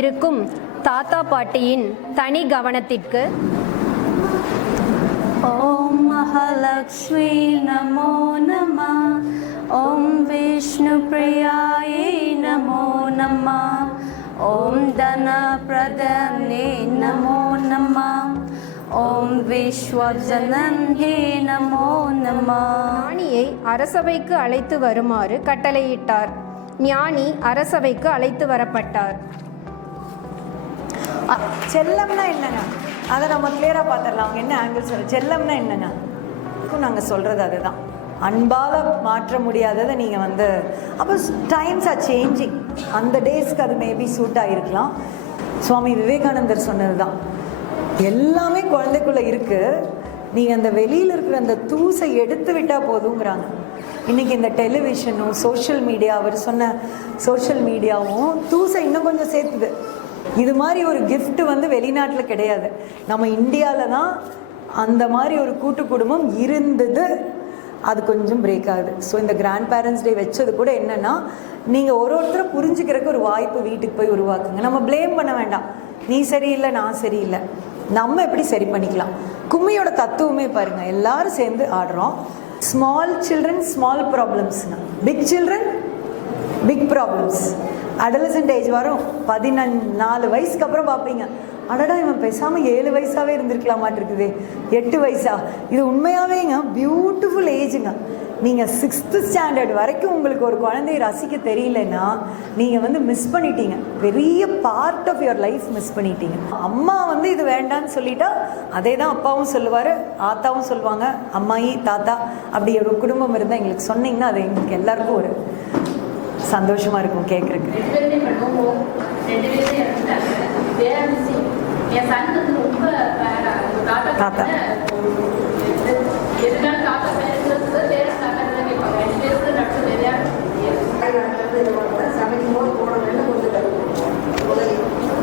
இருக்கும் தாத்தா பாட்டியின் தனி கவனத்திற்கு ஓம் மகாலக்ஷ்மி நமோ நம, ஓம் விஷ்ணு பிரியாயை நமோ நம, ஓம் தன பிரதனே நமோ நம, ஓம் விஸ்வஜனன்யே நமோ நம. ஞானியை அரசவைக்கு அழைத்து வருமாறு கட்டளையிட்டார். ஞானி அரசவைக்கு அழைத்து வரப்பட்டார். செல்லம்னா என்னங்க, அதை நம்ம கிளியராக பார்த்துடலாம். அவங்க என்ன ஆங்கிள் சொல்ல செல்லம்னா என்னங்க, நாங்கள் சொல்கிறது அதுதான். அன்பால் மாற்ற முடியாததை நீங்கள் அப்போ டைம்ஸ் ஆர் சேஞ்சிங். அந்த டேஸ்க்கு அது மேபி சூட் ஆகிருக்கலாம். சுவாமி விவேகானந்தர் சொன்னது தான், எல்லாமே குழந்தைக்குள்ளே இருக்குது, நீங்கள் அந்த வெளியில் இருக்கிற அந்த தூசை எடுத்து விட்டால் போதுங்கிறாங்க. இன்றைக்கி இந்த டெலிவிஷனும் சோஷியல் மீடியா, அவர் சொன்ன சோஷியல் மீடியாவும் தூசை இன்னும் கொஞ்சம் சேர்த்துது. இது மாதிரி ஒரு கிஃப்ட் வெளிநாட்டில் கிடையாது, நம்ம இந்தியாவில் தான் அந்த மாதிரி ஒரு கூட்டு குடும்பம் இருந்தது. அது கொஞ்சம் பிரேக் ஆகுது. ஸோ இந்த கிராண்ட் பேரண்ட்ஸ் டே வச்சது கூட என்னென்னா, நீங்கள் ஒருத்தரை புரிஞ்சுக்கிறதுக்கு ஒரு வாய்ப்பு வீட்டுக்கு போய் உருவாக்குங்க. நம்ம ப்ளேம் பண்ண வேண்டாம், நீ சரியில்லை நான் சரியில்லை, நம்ம எப்படி சரி பண்ணிக்கலாம். கும்மியோட தத்துவமே பாருங்கள், எல்லாரும் சேர்ந்து ஆடுறோம். ஸ்மால் சில்ட்ரன் ஸ்மால் ப்ராப்ளம்ஸ்னா, big children big problems. Adolescent age வரும், 14 வயசுக்கு அப்புறம் பார்ப்பீங்க, அடடா இவன் பேசாமல் 7 வயசாகவே இருந்திருக்கலாமாட்டிருக்குது, 8 வயசா. இது உண்மையாகவேங்க பியூட்டிஃபுல் ஏஜுங்க. நீங்கள் 6th ஸ்டாண்டர்ட் வரைக்கும் உங்களுக்கு ஒரு குழந்தைய ரசிக்க தெரியலன்னா நீங்கள் மிஸ் பண்ணிட்டீங்க, பெரிய part of your life miss பண்ணிட்டீங்க. அம்மா இது வேண்டான்னு சொல்லிட்டா அதே தான் அப்பாவும் சொல்லுவார், ஆத்தாவும் சொல்லுவாங்க. அம்மாயி தாத்தா அப்படி ஒரு குடும்பம் இருந்தால் எங்களுக்கு சொன்னீங்கன்னா அது எங்களுக்கு எல்லாருக்கும் ஒரு சந்தோஷமாக இருக்கும் கேட்குறதுக்கு. தாத்தா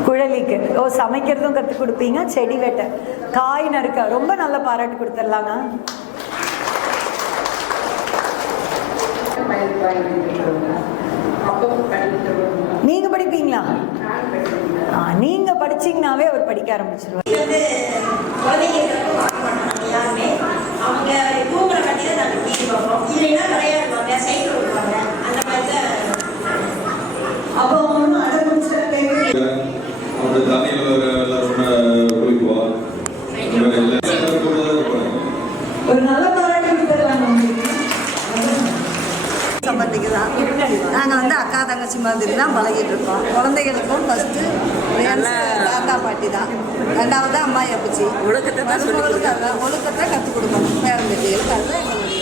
குழலிக்கு சமைக்கிறதும் கற்றுக் கொடுப்பீங்க, செடி வெட்ட, காய் நறுக்க, ரொம்ப நல்ல பாராட்டு கொடுத்துடலாங்க. நீங்க படிப்பீங்களா? நீங்க படிச்சீங்கன்னாவே அவர் படிக்க ஆரம்பிச்சிருவார். ஒரு நல்ல சம்பந்திக்கு தான் நாங்கள் அக்கா தங்கச்சி மாதிரி தான் பழகிட்டு இருக்கோம். குழந்தைகளுக்கும் ஃபஸ்ட்டு தாத்தா பாட்டி தான், ரெண்டாவது அம்மா அப்பச்சி. ஒழுக்கத்தை கற்றுக் கொடுக்கணும் பேரம்பேட்டிகளுக்கு. அதுதான் எங்களுடைய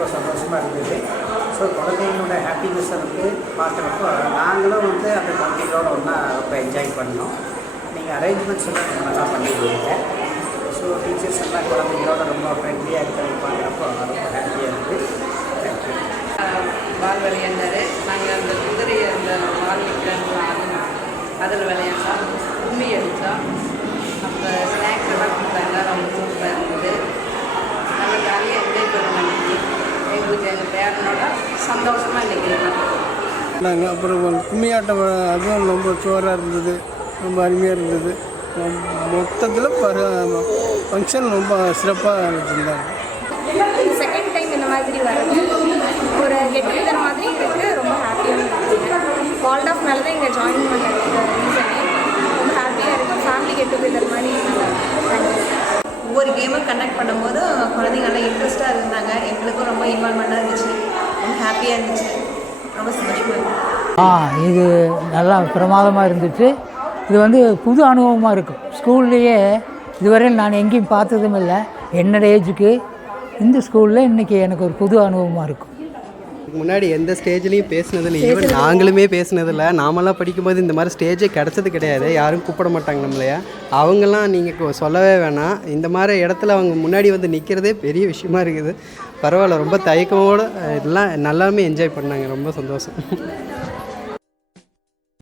ரொம்ப சந்தோஷமாக இருந்தது. ஸோ குழந்தைங்களோட ஹாப்பினஸை வந்து பார்க்குறப்போ நாங்களும் வந்து அந்த குழந்தைங்களோட ஒன்றா ரொம்ப என்ஜாய் பண்ணோம். நீங்கள் அரேஞ்ச்மெண்ட்ஸ் எல்லாம் ரொம்ப நல்லா பண்ணிடுவீங்க. ஸோ டீச்சர்ஸ் எல்லாம் குழந்தைங்களோட ரொம்ப ஃப்ரெண்ட்லியாக இருக்கிறத பார்க்குறப்போ ரொம்ப ஹாப்பியாக இருக்குது. தேங்க்யூ. பால் விளையாண்டார். நாங்கள் அந்த குதிரையை அந்த பால் அதில் விளையாண்டோம், கும்மி அடித்தோம். அப்போ ஸ்நாக்ஸ் எல்லாம் கொடுத்தாங்க, ரொம்ப சூப்பராக இருந்தது. நல்லா ஜாலியாக என்ஜாய் பண்ணோம். எங்களுக்கு எங்கள் பேரனோட சந்தோஷமாக இன்றைக்கி நாங்கள் அப்புறம் கும்மியாட்டம் அதுவும் ரொம்ப சோறாக இருந்தது, ரொம்ப அருமையாக இருந்தது. மொத்தத்தில் ஃபங்க்ஷன் ரொம்ப சிறப்பாக வச்சுருந்தாங்க. செகண்ட் டைம் இந்த மாதிரி வருது, ஒரு கெட் டுகெதர் மாதிரி இருக்குது. ரொம்ப ஹாப்பியாக இருக்குது. கால்ட் ஆஃப் மேலே தான் இங்கே ஜாயின் பண்ணுறதுக்கு ரீசனே. ரொம்ப ஹாப்பியாக இருக்குது. ஃபேமிலி கெட் டுகெதர் மாதிரி ஒவ்வொரு கேமும் கண்டக்ட் பண்ணும்போது குழந்தைங்க நல்லா இன்ட்ரெஸ்ட்டாக இருந்தாங்க. எங்களுக்கும் ரொம்ப இன்வால்மெண்ட்டாக இருந்துச்சு, ரொம்ப ஹாப்பியாக இருந்துச்சு, ரொம்ப சந்தோஷமாக இருந்துச்சு. இது நல்லா பிரமாதமாக இருந்துச்சு. இது வந்து புது அனுபவமாக இருக்கும். ஸ்கூல்லையே இதுவரையில் நான் எங்கேயும் பார்த்ததும் இல்லை. என்னோடய ஏஜுக்கு இந்த ஸ்கூலில் இன்றைக்கி எனக்கு ஒரு புது அனுபவமாக இருக்கும். முன்னாடி எந்த ஸ்டேஜ்லேயும் பேசினதில்லை, ஈவன் நாங்களுமே பேசினதில்லை. நாமெல்லாம் படிக்கும்போது இந்த மாதிரி ஸ்டேஜே கிடச்சது கிடையாது, யாரும் கூப்பிட மாட்டாங்க நம்மளையா. அவங்கெல்லாம் நீங்கள் சொல்லவே வேணாம். இந்த மாதிரி இடத்துல அவங்க முன்னாடி வந்து நிற்கிறதே பெரிய விஷயமா இருக்குது. பரவாயில்ல, ரொம்ப தயக்கமோடு இதெல்லாம் நல்லாமே என்ஜாய் பண்ணாங்க. ரொம்ப சந்தோஷம்.